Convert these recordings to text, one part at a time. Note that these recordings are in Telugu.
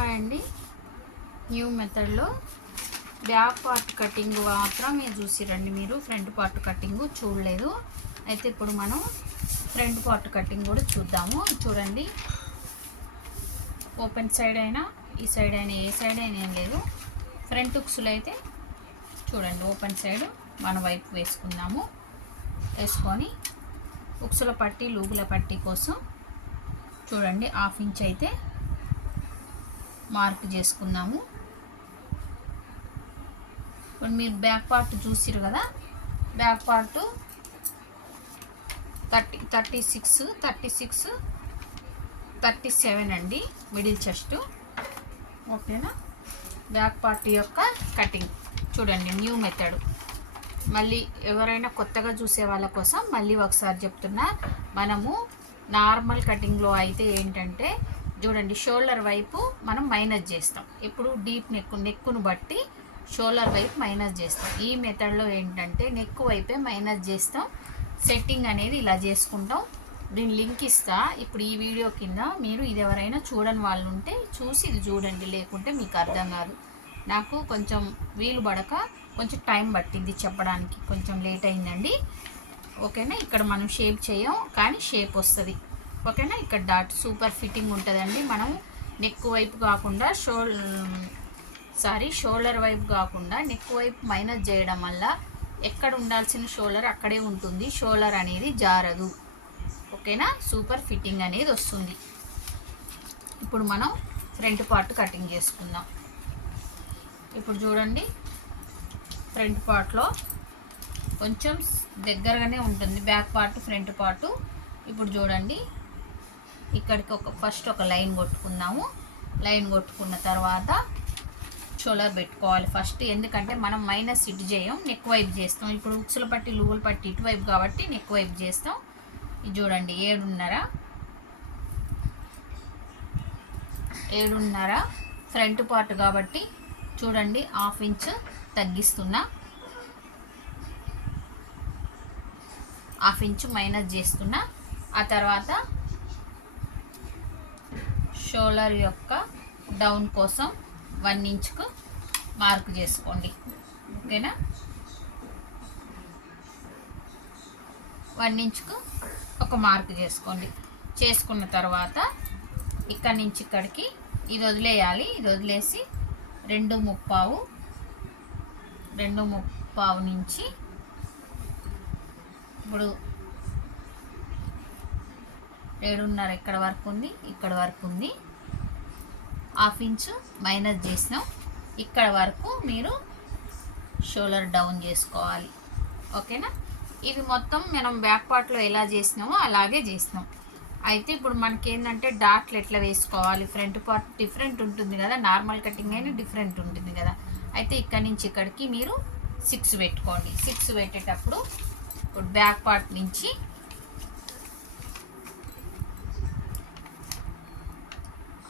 హాయ్ అండి న్యూ మెథడ్లో బ్యాక్ పార్ట్ కటింగ్ మాత్రం మీరు చూసిరండి మీరు. ఫ్రంట్ పార్ట్ కటింగ్ చూడలేదు. అయితే ఇప్పుడు మనం ఫ్రంట్ పార్ట్ కటింగ్ కూడా చూద్దాము. చూడండి. ఓపెన్ సైడ్ అయినా ఈ సైడ్ అయినా ఏ సైడ్ అయినా ఏం లేదు. ఫ్రంట్ ఉక్సులు అయితే చూడండి ఓపెన్ సైడ్ మన వైపు వేసుకుందాము. వేసుకొని ఉక్సుల పట్టి లూగుల పట్టి కోసం చూడండి హాఫ్ ఇంచ్ అయితే మార్క్ చేసుకుందాము. ఇప్పుడు మీరు బ్యాక్ పార్ట్ చూసిరు కదా? Back part thirty thirty six thirty six thirty seven అండి మిడిల్ చెస్ట్. ఓకేనా? బ్యాక్ పార్ట్ యొక్క కటింగ్. చూడండి న్యూ మెథడ్. మళ్ళీ ఎవరైనా కొత్తగా చూసే వాళ్ళ కోసం మళ్ళీ ఒకసారి చెప్తున్నా మనము నార్మల్ కటింగ్లో అయితే ఏంటంటే చూడండి షోల్డర్ వైపు మనం మైనస్ చేస్తాం. ఇప్పుడు డీప్ నెక్ నెక్కును బట్టి షోల్డర్ వైపు మైనస్ చేస్తాం. ఈ మెథడ్లో ఏంటంటే నెక్ వైపే మైనస్ చేస్తాం. సెట్టింగ్ అనేది ఇలా చేసుకుంటాం. దీని లింక్ ఇస్తా. ఇప్పుడు ఈ వీడియో కింద మీరు ఇది ఎవరైనా చూడని వాళ్ళు ఉంటే చూసి ఇది చూడండి. లేకుంటే మీకు అర్థం కాదు. నాకు కొంచెం వీలు పడక కొంచెం టైం పట్టింది చెప్పడానికి. కొంచెం లేట్ అయిందండి. ఓకేనా? ఇక్కడ మనం షేప్ చేయం. కానీ షేప్ వస్తుంది. ఓకేనా? ఇక్కడ డాట్ సూపర్ ఫిట్టింగ్ ఉంటుందండి. మనం నెక్ వైపు కాకుండా షోల్ సారీ షోల్డర్ వైపు కాకుండా నెక్ వైపు మైనస్ చేయడం వల్ల ఎక్కడ ఉండాల్సిన షోల్డర్ అక్కడే ఉంటుంది. షోల్డర్ అనేది జారదు. ఓకేనా? సూపర్ ఫిట్టింగ్ అనేది వస్తుంది. ఇప్పుడు మనం ఫ్రంట్ పార్ట్ కటింగ్ చేసుకుందాం. ఇప్పుడు చూడండి. ఫ్రంట్ పార్ట్లో కొంచెం దగ్గరగానే ఉంటుంది. Back part front part. ఇప్పుడు చూడండి. ఇక్కడికి ఒక ఫస్ట్ ఒక లైన్ కొట్టుకుందాము. లైన్ కొట్టుకున్న తర్వాత షోలర్ పెట్టుకోవాలి ఫస్ట్ ఎందుకంటే మనం మైనస్ ఇటు చేయం నెక్ వైపు చేస్తాం. ఇప్పుడు ఉక్సుల పట్టి లూవుల పట్టి ఇటువైపు కాబట్టి నెక్ వైపు చేస్తాం. ఇది చూడండి ఏడున్నర. ఏడున్నర. ఫ్రంట్ పార్ట్ కాబట్టి చూడండి హాఫ్ ఇంచ్ తగ్గిస్తున్నా. హాఫ్ ఇంచ్ మైనస్ చేస్తున్నా. ఆ తర్వాత షోల్డర్ యొక్క డౌన్ కోసం వన్ ఇంచ్కు మార్క్ చేసుకోండి. ఓకేనా? వన్ ఇంచ్కు ఒక మార్క్ చేసుకోండి. చేసుకున్న తర్వాత ఇక్కడి నుంచి ఇక్కడికి ఇది వదిలేయాలి ఇది వదిలేసి రెండు ముప్పావు రెండు ముప్పావు నుంచి ఇప్పుడు ఏడున్నర ఎక్కడ వరకు ఉంది? ఇక్కడ వరకు ఉంది. హాఫ్ ఇంచు మైనస్ చేసినాం. ఇక్కడ వరకు మీరు షోల్డర్ డౌన్ చేసుకోవాలి. ఓకేనా? ఇవి మొత్తం మనం బ్యాక్ పార్ట్లో ఎలా చేసినామో అలాగే చేసినాం. అయితే ఇప్పుడు మనకి ఏంటంటే డాట్లు ఎట్లా వేసుకోవాలి? ఫ్రంట్ పార్ట్ డిఫరెంట్ ఉంటుంది కదా. నార్మల్ కటింగ్ అయినా డిఫరెంట్ ఉంటుంది కదా. అయితే ఇక్కడ నుంచి ఇక్కడికి మీరు సిక్స్ పెట్టుకోండి. సిక్స్ పెట్టేటప్పుడు ఇప్పుడు బ్యాక్ పార్ట్ నుంచి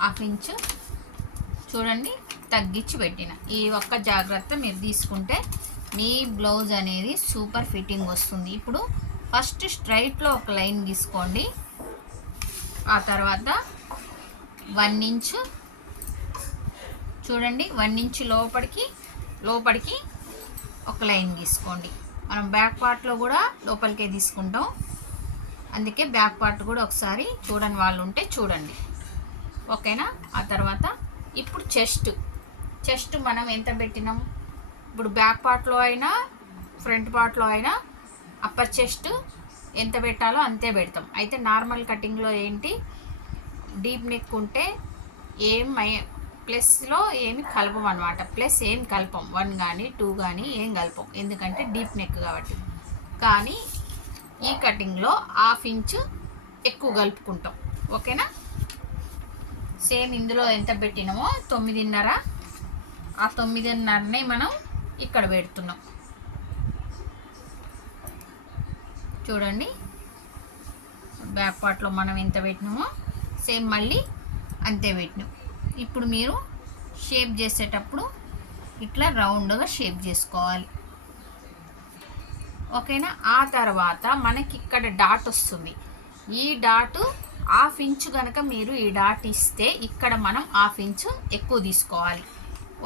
హాఫ్ ఇంచ్. చూడండి తగ్గించి పెట్టిన. ఈ ఒక్క జాగ్రత్త మీరు తీసుకుంటే మీ బ్లౌజ్ అనేది సూపర్ ఫిట్టింగ్ వస్తుంది. ఇప్పుడు ఫస్ట్ స్ట్రైట్లో ఒక లైన్ తీసుకోండి ఆ తర్వాత వన్ ఇంచ్. చూడండి వన్ ఇంచ్ లోపలికి లోపలికి ఒక లైన్ తీసుకోండి మనం బ్యాక్ పార్ట్లో కూడా లోపలికే తీసుకుంటాం. అందుకే బ్యాక్ పార్ట్ కూడా ఒకసారి చూడని వాళ్ళు ఉంటే చూడండి. ఓకేనా? ఆ తర్వాత ఇప్పుడు చెస్ట్. చెస్ట్ మనం ఎంత పెట్టినాం? ఇప్పుడు బ్యాక్ పార్ట్లో అయినా ఫ్రంట్ పార్ట్లో అయినా అప్పర్ చెస్ట్ ఎంత పెట్టాలో అంతే పెడతాం. అయితే నార్మల్ కటింగ్లో ఏంటి? డీప్ నెక్ ఉంటే ఏం ప్లస్లో ఏమి కలపం అనమాట ప్లస్ ఏం కలపం. వన్ కానీ టూ కానీ ఏం కలపం. ఎందుకంటే డీప్ నెక్ కాబట్టి. కానీ ఈ కటింగ్లో హాఫ్ ఇంచు ఎక్కువ కలుపుకుంటాం. ఓకేనా? సేమ్ ఇందులో ఎంత పెట్టినామో తొమ్మిదిన్నర. ఆ తొమ్మిదిన్నరనే మనం ఇక్కడ పెడుతున్నాం. చూడండి. బ్యాక్ పార్ట్లో మనం ఎంత పెట్టినామో సేమ్ మళ్ళీ అంతే పెట్టినాం. ఇప్పుడు మీరు షేప్ చేసేటప్పుడు ఇట్లా రౌండ్గా షేప్ చేసుకోవాలి. ఓకేనా? ఆ తర్వాత మనకి ఇక్కడ డాట్ వస్తుంది. ఈ డాటు హాఫ్ ఇంచు కనుక మీరు ఈ డాట్ ఇస్తే ఇక్కడ మనం హాఫ్ ఇంచు ఎక్కువ తీసుకోవాలి.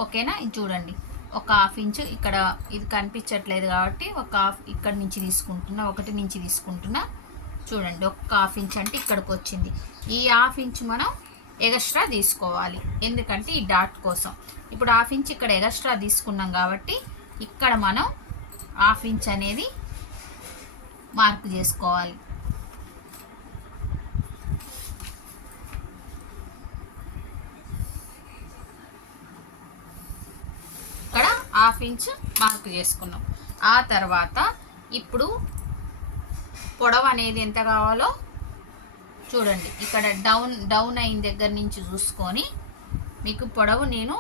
ఓకేనా? ఇది చూడండి. ఒక హాఫ్ ఇంచు ఇక్కడ ఇది కనిపించట్లేదు కాబట్టి ఒక హాఫ్ ఇక్కడ నుంచి తీసుకుంటున్నా ఒకటి నుంచి తీసుకుంటున్నా. చూడండి ఒక్క హాఫ్ ఇంచ్ అంటే ఇక్కడికి వచ్చింది. ఈ హాఫ్ ఇంచ్ మనం ఎగస్ట్రా తీసుకోవాలి. ఎందుకంటే ఈ డాట్ కోసం. ఇప్పుడు హాఫ్ ఇంచ్ ఇక్కడ ఎగస్ట్రా తీసుకున్నాం కాబట్టి ఇక్కడ మనం హాఫ్ ఇంచ్ అనేది మార్క్ చేసుకోవాలి ఇక్కడ హాఫ్ ఇంచ్ మార్క్ చేసుకున్నాం. ఆ తర్వాత ఇప్పుడు పొడవు అనేది ఎంత కావాలో చూడండి. ఇక్కడ డౌన్ డౌన్ అయిన దగ్గర నుంచి చూసుకొని మీకు పొడవు నేను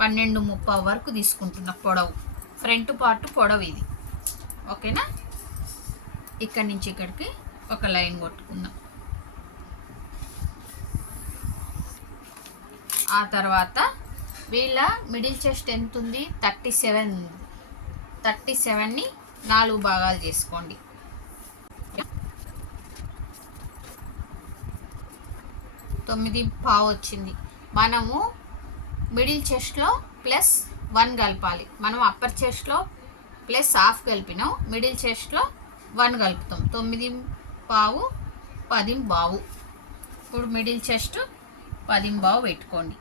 పన్నెండు ముప్పై వరకు తీసుకుంటున్నా పొడవు. ఫ్రంట్ పార్ట్ పొడవు ఇది. ఓకేనా? ఇక్కడి నుంచి ఇక్కడికి ఒక లైన్ కొట్టుకుందాం. ఆ తర్వాత వీళ్ళ మిడిల్ చెస్ట్ ఎంత ఉంది? థర్టీ సెవెన్ థర్టీ సెవెన్ని నాలుగు భాగాలు చేసుకోండి. తొమ్మిది పావు వచ్చింది. మనము మిడిల్ చెస్ట్లో ప్లస్ వన్ కలపాలి. మనం అప్పర్ చెస్ట్లో ప్లస్ హాఫ్ కలిపినాం. మిడిల్ చెస్ట్లో వన్ కలుపుతాం. తొమ్మిది పావు పది బావు ఇప్పుడు మిడిల్ చెస్ట్ పది బావు పెట్టుకోండి.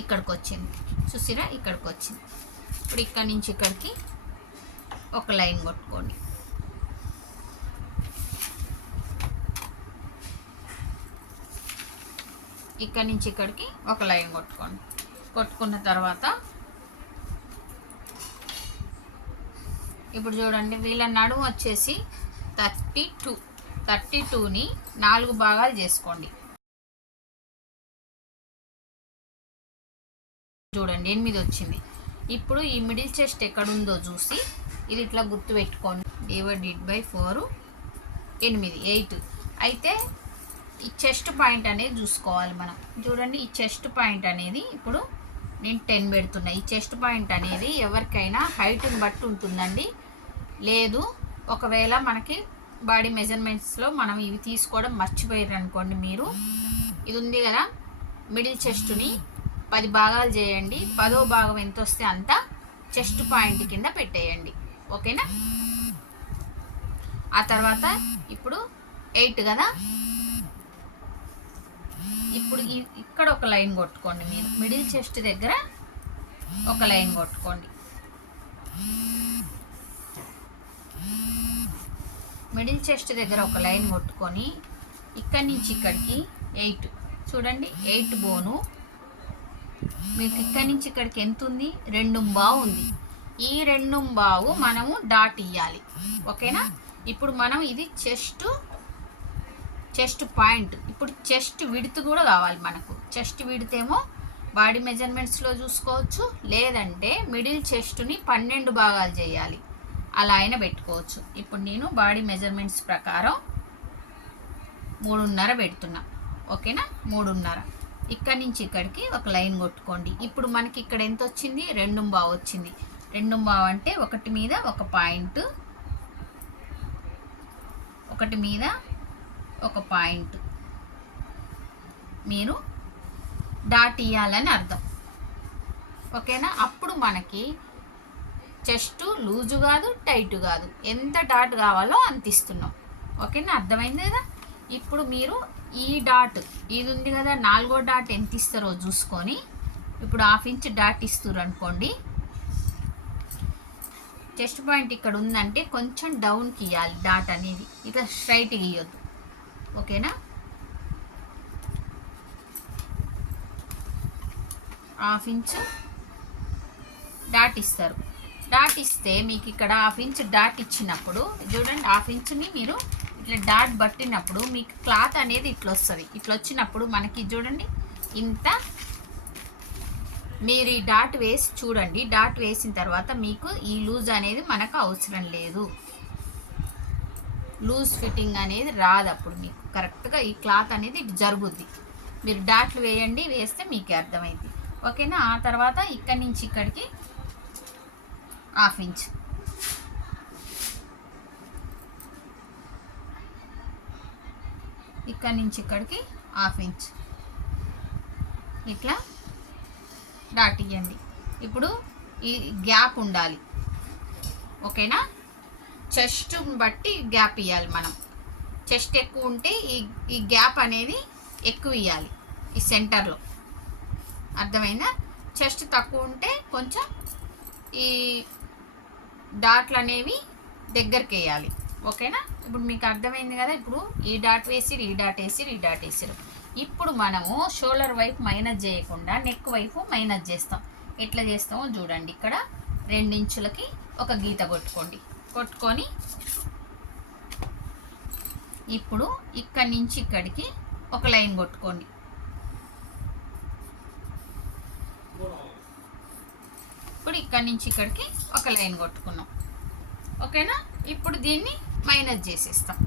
ఇక్కడికి వచ్చింది చూసిరా ఇక్కడికి వచ్చింది ఇప్పుడు ఇక్కడ నుంచి ఇక్కడికి ఒక లైన్ కొట్టుకోండి. ఇక్కడ నుంచి ఇక్కడికి ఒక లైన్ కొట్టుకోండి. కొట్టుకున్న తర్వాత ఇప్పుడు చూడండి వీళ్ళ నడుము వచ్చేసి థర్టీ టూ. థర్టీ టూని నాలుగు భాగాలు చేసుకోండి. చూడండి ఎనిమిది వచ్చింది. ఇప్పుడు ఈ మిడిల్ చెస్ట్ ఎక్కడుందో చూసి ఇది ఇట్లా గుర్తు పెట్టుకోండి. డివైడెడ్ బై ఫోర్ ఎనిమిది ఎయిట్ అయితే ఈ చెస్ట్ పాయింట్ అనేది చూసుకోవాలి మనం. చూడండి ఈ చెస్ట్ పాయింట్ అనేది ఇప్పుడు నేను టెన్ పెడుతున్నా. ఈ చెస్ట్ పాయింట్ అనేది ఎవరికైనా హైట్ని బట్టి ఉంటుందండి. లేదు ఒకవేళ మనకి బాడీ మెజర్మెంట్స్లో మనం ఇవి తీసుకోవడం మర్చిపోయారు అనుకోండి మీరు. ఇది ఉంది కదా మిడిల్ చెస్ట్ని పది భాగాలు చేయండి. పదో భాగం ఎంత వస్తే అంత చెస్ట్ పాయింట్ కింద పెట్టేయండి. ఓకేనా? ఆ తర్వాత ఇప్పుడు ఎయిట్ కదా? ఇప్పుడు ఇక్కడ ఒక లైన్ కొట్టుకోండి మీరు. మిడిల్ చెస్ట్ దగ్గర ఒక లైన్ కొట్టుకోండి. మిడిల్ చెస్ట్ దగ్గర ఒక లైన్ కొట్టుకొని ఇక్కడి నుంచి ఇక్కడికి ఎయిట్. చూడండి ఎయిట్ బోను. మీకు ఇక్కడి నుంచి ఇక్కడికి ఎంత ఉంది? రెండు బావు ఉంది. ఈ రెండు బావు మనము డాట్ ఇవ్వాలి ఓకేనా? ఇప్పుడు మనం ఇది చెస్ట్ చెస్ట్ పాయింట్. ఇప్పుడు చెస్ట్ విడుతు కూడా కావాలి మనకు. చెస్ట్ విడితేమో బాడీ మెజర్మెంట్స్లో చూసుకోవచ్చు. లేదంటే మిడిల్ చెస్ట్ని పన్నెండు భాగాలు చేయాలి. అలా అయినా పెట్టుకోవచ్చు. ఇప్పుడు నేను బాడీ మెజర్మెంట్స్ ప్రకారం మూడున్నర పెడుతున్నా. ఓకేనా? మూడున్నర. ఇక్కడి నుంచి ఇక్కడికి ఒక లైన్ కొట్టుకోండి. ఇప్పుడు మనకి ఇక్కడ ఎంత వచ్చింది? రెండు బావు వచ్చింది. రెండు బావు అంటే ఒకటి మీద ఒక పాయింట్ ఒకటి మీద ఒక పాయింట్. మీరు డాట్ ఇవ్వాలని అర్థం. ఓకేనా? అప్పుడు మనకి చెస్ట్ లూజు కాదు టైట్ కాదు. ఎంత డాట్ కావాలో అంత ఇస్తున్నాం. ఓకేనా? అర్థమైంది కదా? ఇప్పుడు మీరు ఈ డాట్ ఇది ఉంది కదా నాలుగో డాట్ ఎంత ఇస్తారో చూసుకొని ఇప్పుడు హాఫ్ ఇంచ్ డాట్ ఇస్తారు అనుకోండి. చెస్ట్ పాయింట్ ఇక్కడ ఉందంటే కొంచెం డౌన్కి ఇవ్వాలి డాట్ అనేది. ఇక స్ట్రైట్గా ఇవ్వద్దు ఓకేనా? హాఫ్ ఇంచ్ డాట్ ఇస్తారు. డాట్ ఇస్తే మీకు ఇక్కడ హాఫ్ ఇంచ్ డాట్ ఇచ్చినప్పుడు చూడండి హాఫ్ ఇంచ్ని మీరు ఇట్లా డాట్ పట్టినప్పుడు మీకు క్లాత్ అనేది ఇట్లా వస్తుంది. ఇట్లా వచ్చినప్పుడు మనకి చూడండి ఇంత మీరు ఈ డాట్ వేసి చూడండి. డాట్ వేసిన తర్వాత మీకు ఈ లూజ్ అనేది మనకు అవసరం లేదు. లూజ్ ఫిట్టింగ్ అనేది రాదు అప్పుడు మీకు. కరెక్ట్గా ఈ క్లాత్ అనేది ఇటు జరుగుద్ది. మీరు డాట్లు వేయండి వేస్తే మీకే అర్థమైంది ఓకేనా? ఆ తర్వాత ఇక్కడి నుంచి ఇక్కడికి హాఫ్ ఇంచ్. ఇక్కడి నుంచి ఇక్కడికి హాఫ్ ఇంచ్. ఇట్లా డాట్ ఇవ్వండి ఇప్పుడు ఈ గ్యాప్ ఉండాలి. ఓకేనా? చెస్ట్ బట్టి గ్యాప్ ఇవ్వాలి మనం. చెస్ట్ ఎక్కువ ఉంటే ఈ ఈ గ్యాప్ అనేది ఎక్కువ ఇవ్వాలి ఈ సెంటర్లో అర్థమైందా? చెస్ట్ తక్కువ ఉంటే కొంచెం ఈ డాట్లు అనేవి దగ్గరికి వేయాలి. ఓకేనా? ఇప్పుడు మీకు అర్థమైంది కదా ఇప్పుడు? ఈ డాట్ వేసి ఈ డాట్ వేసి ఈ డాట్ వేసారు ఇప్పుడు మనము షోల్డర్ వైపు మైనస్ చేయకుండా నెక్ వైపు మైనస్ చేస్తాం. ఎట్లా చేస్తామో చూడండి ఇక్కడ. రెండించులకి ఒక గీత కొట్టుకోండి. కొట్టుకొని ఇప్పుడు ఇక్కడి నుంచి ఇక్కడికి ఒక లైన్ కొట్టుకోండి. ఇప్పుడు ఇక్కడి నుంచి ఇక్కడికి ఒక లైన్ కొట్టుకున్నాం. ఓకేనా? ఇప్పుడు దీన్ని మైనస్ చేసేస్తాం.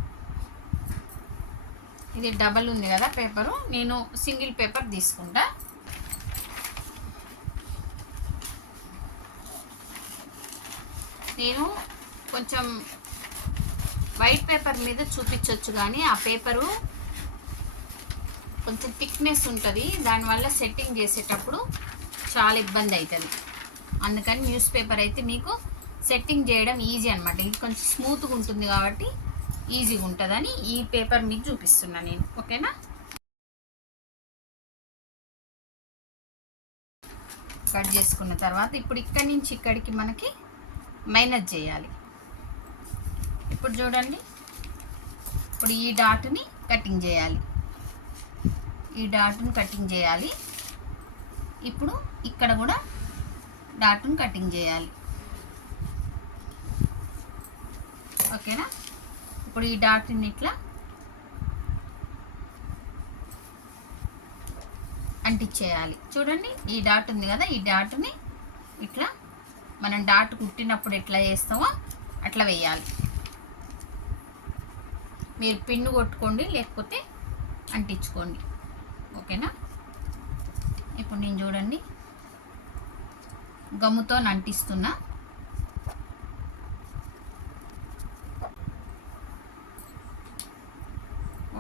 ఇది డబల్ ఉంది కదా పేపరు నేను సింగిల్ పేపర్ తీసుకుంటా. నేను కొంచెం వైట్ పేపర్ మీద చూపించవచ్చు కానీ ఆ పేపరు కొంచెం థిక్నెస్ ఉంటుంది దానివల్ల సెట్టింగ్ చేసేటప్పుడు చాలా ఇబ్బంది అవుతుంది. అందుకని న్యూస్ పేపర్ అయితే మీకు సెట్టింగ్ చేయడం ఈజీ అనమాట ఇది కొంచెం స్మూత్గా ఉంటుంది కాబట్టి ఈజీగా ఉంటుందని ఈ పేపర్ మీకు చూపిస్తున్నా నేను. ఓకేనా? కట్ చేసుకున్న తర్వాత ఇప్పుడు ఇక్కడి నుంచి ఇక్కడికి మనకి మైనస్ చేయాలి. ఇప్పుడు చూడండి. ఇప్పుడు ఈ డాట్ని కటింగ్ చేయాలి. ఈ డాట్ని కటింగ్ చేయాలి. ఇప్పుడు ఇక్కడ కూడా డాట్ను కటింగ్ చేయాలి. ఓకేనా? ఇప్పుడు ఈ డాట్ని ఇట్లా అంటించేయాలి చూడండి ఈ డాట్ ఉంది కదా ఈ డాట్ని ఇట్లా మనం డాట్ కుట్టినప్పుడు ఎట్లా చేస్తామో అట్లా వేయాలి. మీరు పిన్ను కొట్టుకోండి లేకపోతే అంటించుకోండి. ఓకేనా? ఇప్పుడు నేను చూడండి. గమ్ముతో అంటిస్తున్నా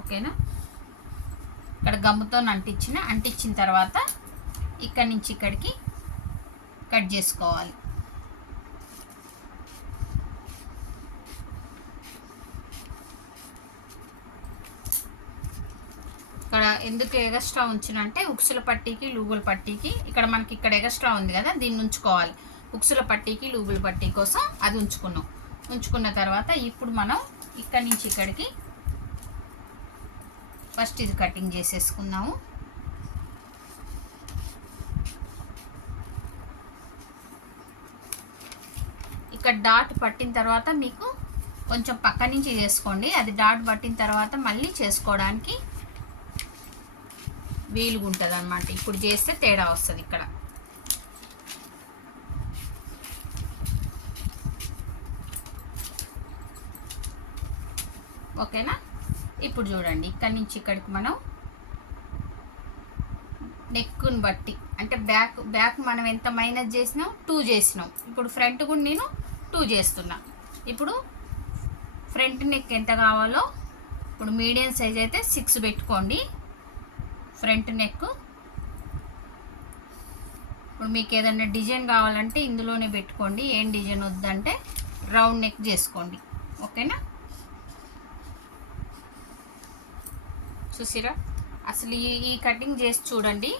ఓకేనా? ఇక్కడ గమ్ముతో అంటించిన అంటించిన తర్వాత ఇక్కడి నుంచి ఇక్కడికి కట్ చేసుకోవాలి. ఇక్కడ ఎందుకు ఎగస్ట్రా ఉంచిన అంటే ఉక్సుల పట్టీకి లూబుల పట్టీకి ఇక్కడ మనకి ఇక్కడ ఎగస్ట్రా ఉంది కదా దీన్ని ఉంచుకోవాలి. ఉక్సుల పట్టీకి లూబుల పట్టీ కోసం అది ఉంచుకున్నాం. ఉంచుకున్న తర్వాత ఇప్పుడు మనం ఇక్కడి నుంచి ఇక్కడికి ఫస్ట్ ఇది కటింగ్ చేసేసుకున్నాము. ఇక్కడ డాట్ పట్టిన తర్వాత మీకు కొంచెం పక్క నుంచి చేసుకోండి. అది డాట్ పట్టిన తర్వాత మళ్ళీ చేసుకోవడానికి వీలుగా ఉంటుంది అనమాట ఇప్పుడు చేస్తే తేడా వస్తుంది ఇక్కడ. ఓకేనా? ఇప్పుడు చూడండి ఇక్కడి నుంచి ఇక్కడికి మనం నెక్కుని బట్టి అంటే బ్యాక్ బ్యాక్ మనం ఎంత మైనస్ చేసినాం? టూ చేసినాం. ఇప్పుడు ఫ్రంట్ కూడా నేను టూ చేస్తున్నా. ఇప్పుడు ఫ్రంట్ నెక్ ఎంత కావాలో ఇప్పుడు మీడియం సైజ్ అయితే సిక్స్ పెట్టుకోండి. ఫ్రంట్ నెక్ ఇప్పుడు మీకు ఏదైనా డిజైన్ కావాలంటే ఇందులోనే పెట్టుకోండి. ఏం డిజైన్ వద్దంటే రౌండ్ నెక్ చేసుకోండి. ఓకేనా? చూసిరా? అసలు ఈ ఈ కటింగ్ చేసి చూడండి.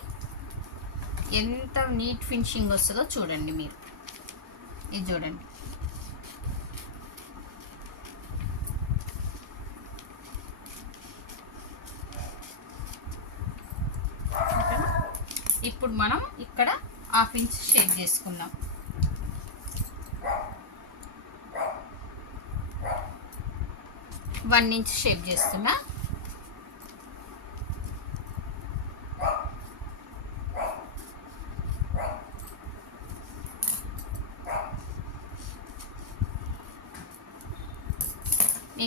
ఎంత నీట్ ఫినిషింగ్ వస్తుందో చూడండి మీరు. ఇది చూడండి. ఇప్పుడు మనం ఇక్కడ హాఫ్ ఇంచ్ షేప్ చేసుకుందాం. వన్ ఇంచ్ షేప్ చేస్తున్నా.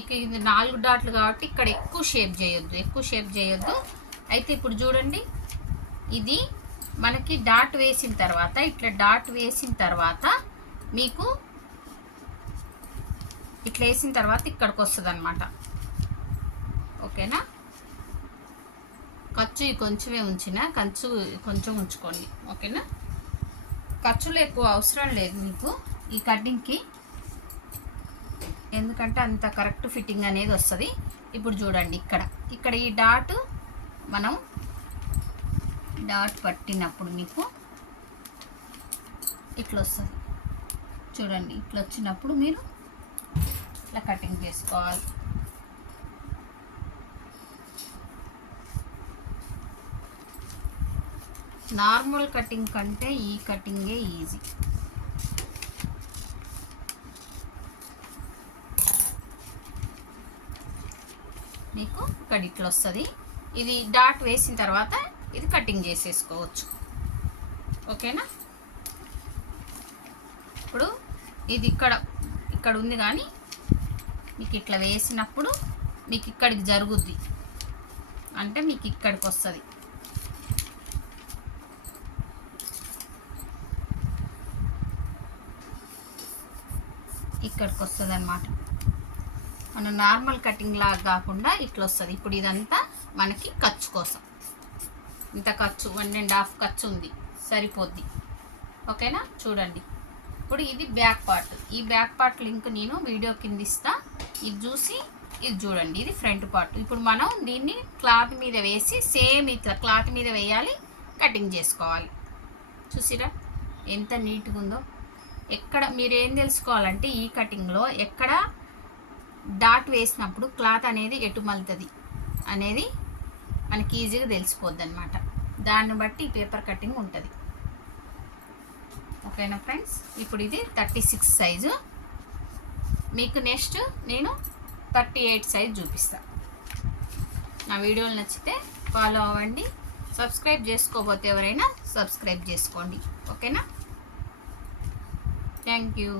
మీకు ఇది నాలుగు డాట్లు కాబట్టి ఇక్కడ ఎక్కువ షేప్ చేయొద్దు ఎక్కువ షేప్ చేయొద్దు. అయితే ఇప్పుడు చూడండి ఇది మనకి డాట్ వేసిన తర్వాత ఇట్లా డాట్ వేసిన తర్వాత మీకు ఇట్లా వేసిన తర్వాత ఇక్కడికి వస్తుంది అనమాట ఓకేనా? ఖర్చు కొంచెమే ఉంచిన ఖర్చు కొంచెం ఉంచుకోండి. ఓకేనా? ఖర్చులు ఎక్కువ అవసరం లేదు మీకు ఈ కటింగ్కి. ఎందుకంటే అంత కరెక్ట్ ఫిట్టింగ్ అనేది వస్తుంది. ఇప్పుడు చూడండి ఇక్కడ. ఇక్కడ ఈ డాట్ మనం డాట్ పట్టినప్పుడు మీకు ఇట్లా వస్తుంది చూడండి ఇట్లా వచ్చినప్పుడు మీరు ఇట్లా కటింగ్ చేసుకోవాలి. నార్మల్ కటింగ్ కంటే ఈ కటింగే ఈజీ. మీకు ఇక్కడ ఇట్లా వస్తుంది. ఇది డాట్ వేసిన తర్వాత ఇది కటింగ్ చేసేసుకోవచ్చు. ఓకేనా? ఇప్పుడు ఇది ఇక్కడ ఇక్కడ ఉంది కానీ మీకు ఇట్లా వేసినప్పుడు మీకు ఇక్కడికి జరుగుద్ది. అంటే మీకు ఇక్కడికి వస్తుంది. ఇక్కడికి వస్తుంది అన్నమాట మన నార్మల్ కటింగ్ లాగా కాకుండా ఇట్లా వస్తుంది. ఇప్పుడు ఇదంతా మనకి ఖర్చు కోసం. ఇంత ఖర్చు వన్ అండ్ హాఫ్ ఖర్చు ఉంది. సరిపోద్ది. ఓకేనా? చూడండి. ఇప్పుడు ఇది బ్యాక్ పార్ట్. ఈ బ్యాక్ పార్ట్ లింక్ నేను వీడియో కింద ఇస్తా. ఇది చూసి ఇది చూడండి. ఇది ఫ్రంట్ పార్ట్. ఇప్పుడు మనం దీన్ని క్లాత్ మీద వేసి సేమ్ ఇట్లా క్లాత్ మీద వేయాలి కటింగ్ చేసుకోవాలి. చూసిరా? ఎంత నీట్గా ఉందో. ఎక్కడ మీరు ఏం తెలుసుకోవాలంటే ఈ కటింగ్లో ఎక్కడ డాట్ వేసినప్పుడు క్లాత్ అనేది ఎటు మలుతుంది అనేది మనకి ఈజీగా తెలిసిపోద్ది అనమాట దాన్ని బట్టి పేపర్ కటింగ్ ఉంటుంది. ఓకేనా ఫ్రెండ్స్? ఇప్పుడు ఇది థర్టీ సిక్స్ సైజు. మీకు నెక్స్ట్ నేను థర్టీ ఎయిట్ సైజ్ చూపిస్తాను నా వీడియోలు నచ్చితే ఫాలో అవ్వండి. సబ్స్క్రైబ్ చేసుకోకపోతే ఎవరైనా సబ్స్క్రైబ్ చేసుకోండి. ఓకేనా? Thank you.